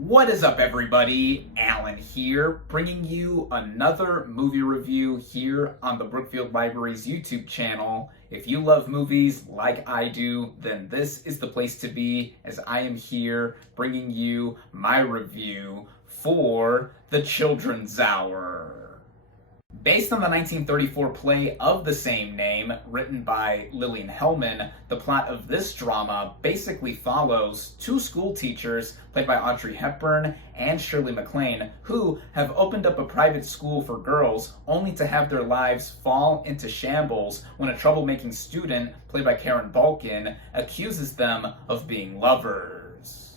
What is up, everybody? Alan here, bringing you another movie review here on the Brookfield Library's YouTube channel. If you love movies like I do, then this is the place to be, as I am here bringing you my review for The Children's Hour. Based on the 1934 play of the same name, written by Lillian Hellman, the plot of this drama basically follows two school teachers, played by Audrey Hepburn and Shirley MacLaine, who have opened up a private school for girls only to have their lives fall into shambles when a troublemaking student, played by Karen Balkin, accuses them of being lovers.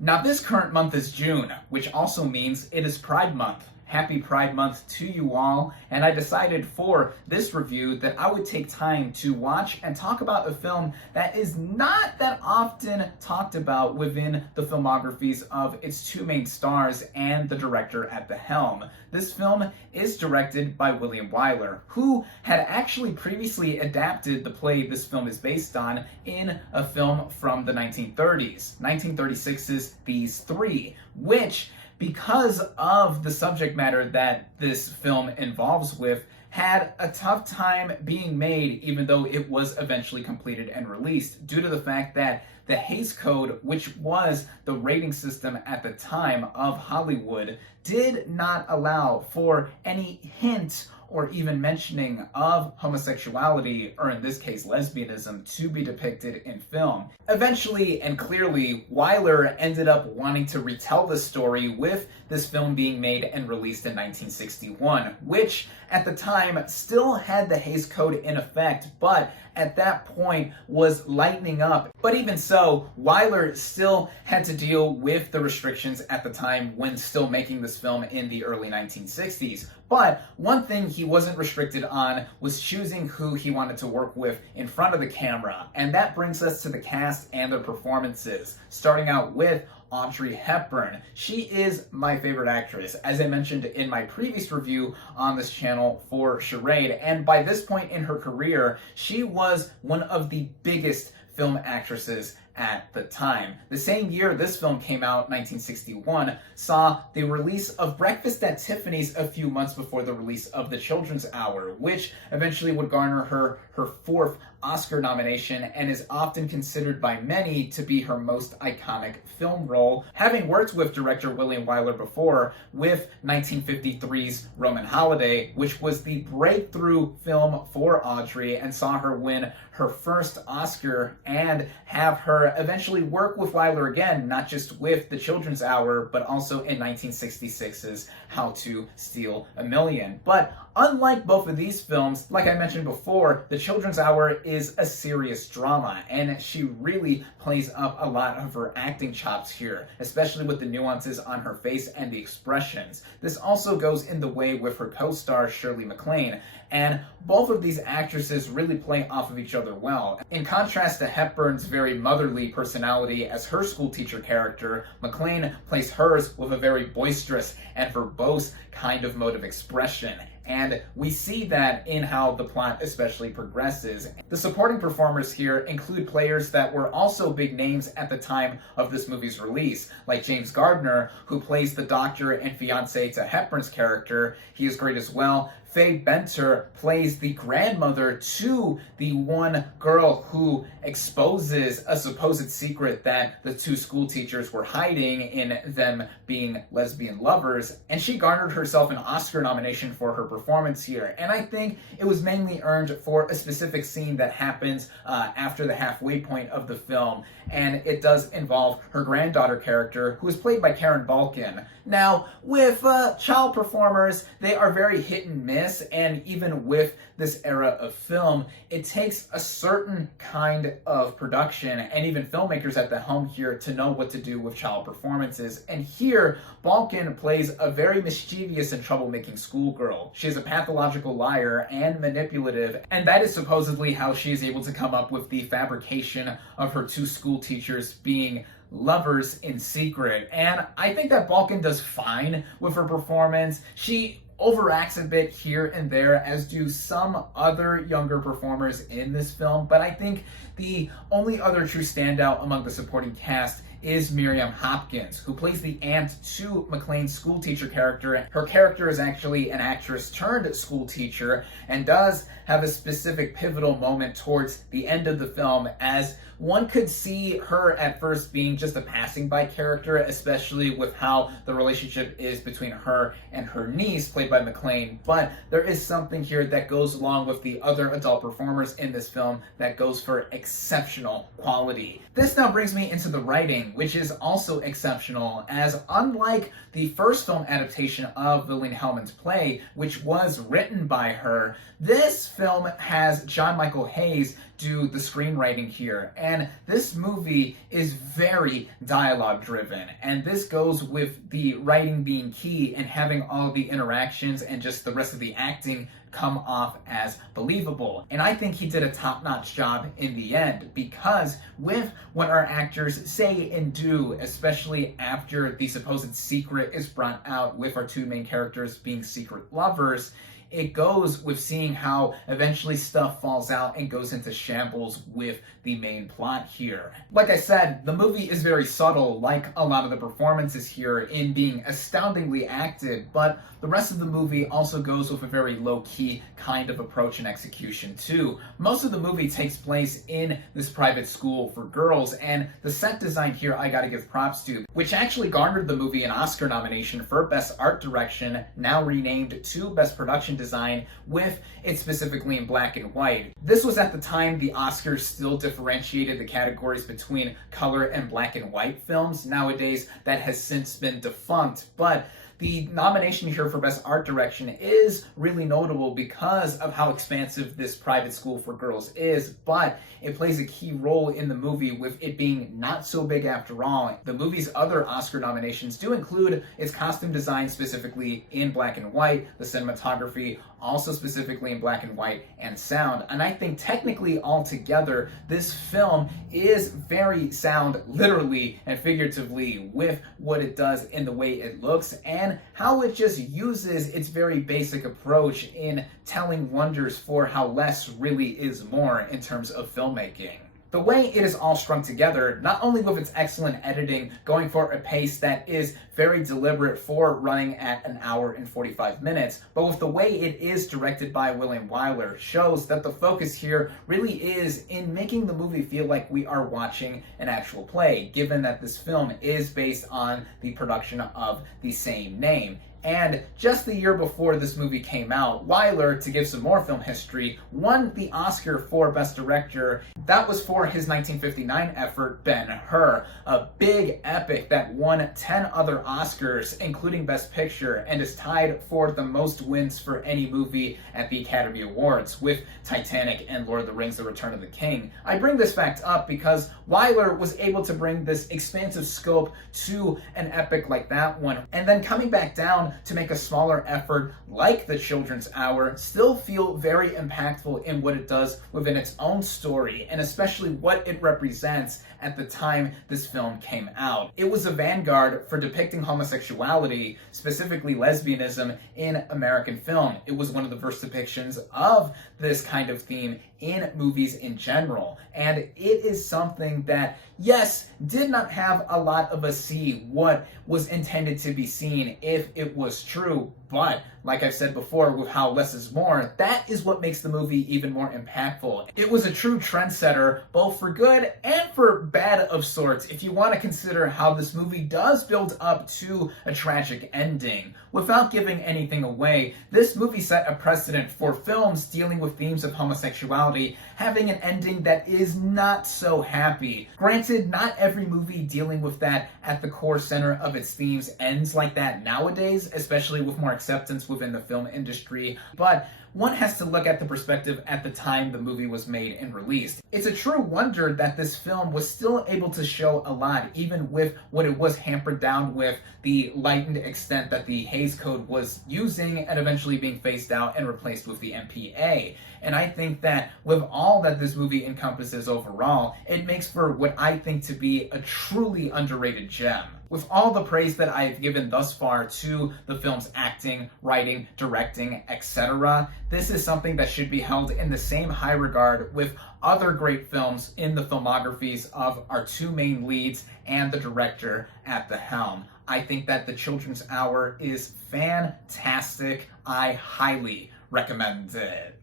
Now, this current month is June, which also means it is Pride Month. Happy Pride Month to you all, and I decided for this review that I would take time to watch and talk about a film that is not that often talked about within the filmographies of its two main stars and the director at the helm. This film is directed by William Wyler, who had actually previously adapted the play this film is based on in a film from the 1930s, 1936's These Three, which, because of the subject matter that this film involves with, had a tough time being made, even though it was eventually completed and released, due to the fact that the Hays Code, which was the rating system at the time of Hollywood, did not allow for any hint or even mentioning of homosexuality, or in this case lesbianism, to be depicted in film. Eventually and clearly, Wyler ended up wanting to retell the story, with this film being made and released in 1961, which at the time still had the Hays Code in effect, but at that point was lightening up. But even so, Wyler still had to deal with the restrictions at the time when still making this film in the early 1960s. But one thing he wasn't restricted on was choosing who he wanted to work with in front of the camera. And that brings us to the cast and their performances, starting out with Audrey Hepburn. She is my favorite actress, as I mentioned in my previous review on this channel for Charade, and by this point in her career, she was one of the biggest film actresses at the time. The same year this film came out, 1961, saw the release of Breakfast at Tiffany's a few months before the release of The Children's Hour, which eventually would garner her fourth Oscar nomination and is often considered by many to be her most iconic film role, having worked with director William Wyler before with 1953's Roman Holiday, which was the breakthrough film for Audrey and saw her win her first Oscar and have her eventually work with Wyler again, not just with The Children's Hour, but also in 1966's How to Steal a Million. But unlike both of these films, like I mentioned before, The Children's Hour is a serious drama, and she really plays up a lot of her acting chops here, especially with the nuances on her face and the expressions. This also goes in the way with her co-star Shirley MacLaine, and both of these actresses really play off of each other well. In contrast to Hepburn's very motherly personality as her school teacher character, MacLaine plays hers with a very boisterous and verbose kind of mode of expression. And we see that in how the plot especially progresses. The supporting performers here include players that were also big names at the time of this movie's release, like James Gardner, who plays the doctor and fiance to Hepburn's character. He is great as well. Faye Benter plays the grandmother to the one girl who exposes a supposed secret that the two school teachers were hiding in them being lesbian lovers, and she garnered herself an Oscar nomination for her performance here. And I think it was mainly earned for a specific scene that happens after the halfway point of the film, and it does involve her granddaughter character, who is played by Karen Balkin. Now, with child performers, they are very hit and miss, and even with this era of film, it takes a certain kind of production and even filmmakers at the helm here to know what to do with child performances. And here, Balkin plays a very mischievous and troublemaking schoolgirl. She is a pathological liar and manipulative, and that is supposedly how she is able to come up with the fabrication of her two school teachers being lovers in secret. And I think that Balkin does fine with her performance. She overacts a bit here and there, as do some other younger performers in this film, but I think the only other true standout among the supporting cast is Miriam Hopkins, who plays the aunt to McClane's school teacher character. Her character is actually an actress turned school teacher and does have a specific pivotal moment towards the end of the film, as one could see her at first being just a passing by character, especially with how the relationship is between her and her niece, played by McClane. But there is something here that goes along with the other adult performers in this film that goes for exceptional quality. This now brings me into the writing, which is also exceptional, as unlike the first film adaptation of Lillian Hellman's play, which was written by her, this film has John Michael Hayes do the screenwriting here. And this movie is very dialogue driven. And this goes with the writing being key and having all the interactions and just the rest of the acting come off as believable. And I think he did a top-notch job in the end, because with what our actors say and do, especially after the supposed secret is brought out with our two main characters being secret lovers, it goes with seeing how eventually stuff falls out and goes into shambles with the main plot here. Like I said, the movie is very subtle, like a lot of the performances here, in being astoundingly acted, but the rest of the movie also goes with a very low-key kind of approach and execution too. Most of the movie takes place in this private school for girls, and the set design here I gotta give props to, which actually garnered the movie an Oscar nomination for Best Art Direction, now renamed to Best Production Design, with it specifically in black and white. This was at the time the Oscars still differentiated the categories between color and black and white films. Nowadays, that has since been defunct, but the nomination here for Best Art Direction is really notable because of how expansive this private school for girls is, but it plays a key role in the movie with it being not so big after all. The movie's other Oscar nominations do include its costume design, specifically in black and white, the cinematography also specifically in black and white, and sound. And I think technically altogether, this film is very sound, literally and figuratively, with what it does in the way it looks and how it just uses its very basic approach in telling wonders for how less really is more in terms of filmmaking. The way it is all strung together, not only with its excellent editing, going for a pace that is very deliberate for running at an hour and 45 minutes, but with the way it is directed by William Wyler, shows that the focus here really is in making the movie feel like we are watching an actual play, given that this film is based on the production of the same name. And just the year before this movie came out, Wyler, to give some more film history, won the Oscar for Best Director. That was for his 1959 effort, Ben-Hur, a big epic that won 10 other Oscars, including Best Picture, and is tied for the most wins for any movie at the Academy Awards, with Titanic and Lord of the Rings: The Return of the King. I bring this fact up because Wyler was able to bring this expansive scope to an epic like that one, and then coming back down to make a smaller effort like The Children's Hour still feel very impactful in what it does within its own story, and especially what it represents at the time this film came out. It was a vanguard for depicting homosexuality, specifically lesbianism, in American film. It was one of the first depictions of this kind of theme in movies in general. And it is something that, yes, did not have a lot of us see what was intended to be seen if it was true, but like I've said before, with how less is more, that is what makes the movie even more impactful. It was a true trendsetter, both for good and for bad of sorts, if you want to consider how this movie does build up to a tragic ending. Without giving anything away, this movie set a precedent for films dealing with themes of homosexuality having an ending that is not so happy. Granted, not every movie dealing with that at the core center of its themes ends like that nowadays, especially with more acceptance within the film industry, but one has to look at the perspective at the time the movie was made and released. It's a true wonder that this film was still able to show a lot, even with what it was hampered down with the lightened extent that the Hays Code was using and eventually being phased out and replaced with the MPA. And I think that with all that this movie encompasses overall, it makes for what I think to be a truly underrated gem. With all the praise that I've given thus far to the film's acting, writing, directing, etc., this is something that should be held in the same high regard with other great films in the filmographies of our two main leads and the director at the helm. I think that The Children's Hour is fantastic. I highly recommend it.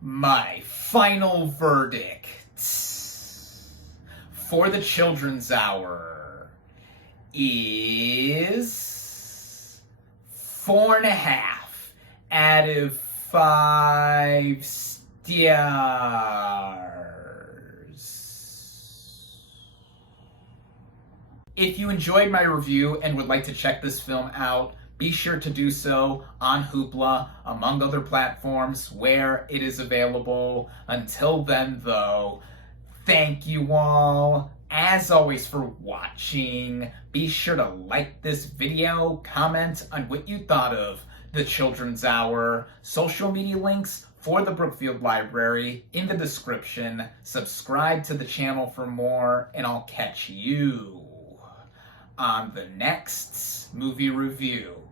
My final verdict for The Children's Hour is 4.5 out of 5 stars. If you enjoyed my review and would like to check this film out, be sure to do so on Hoopla, among other platforms where it is available. Until then, though, thank you all, as always, for watching. Be sure to like this video, comment on what you thought of The Children's Hour, social media links for the Brookfield Library in the description. Subscribe to the channel for more, and I'll catch you on the next movie review.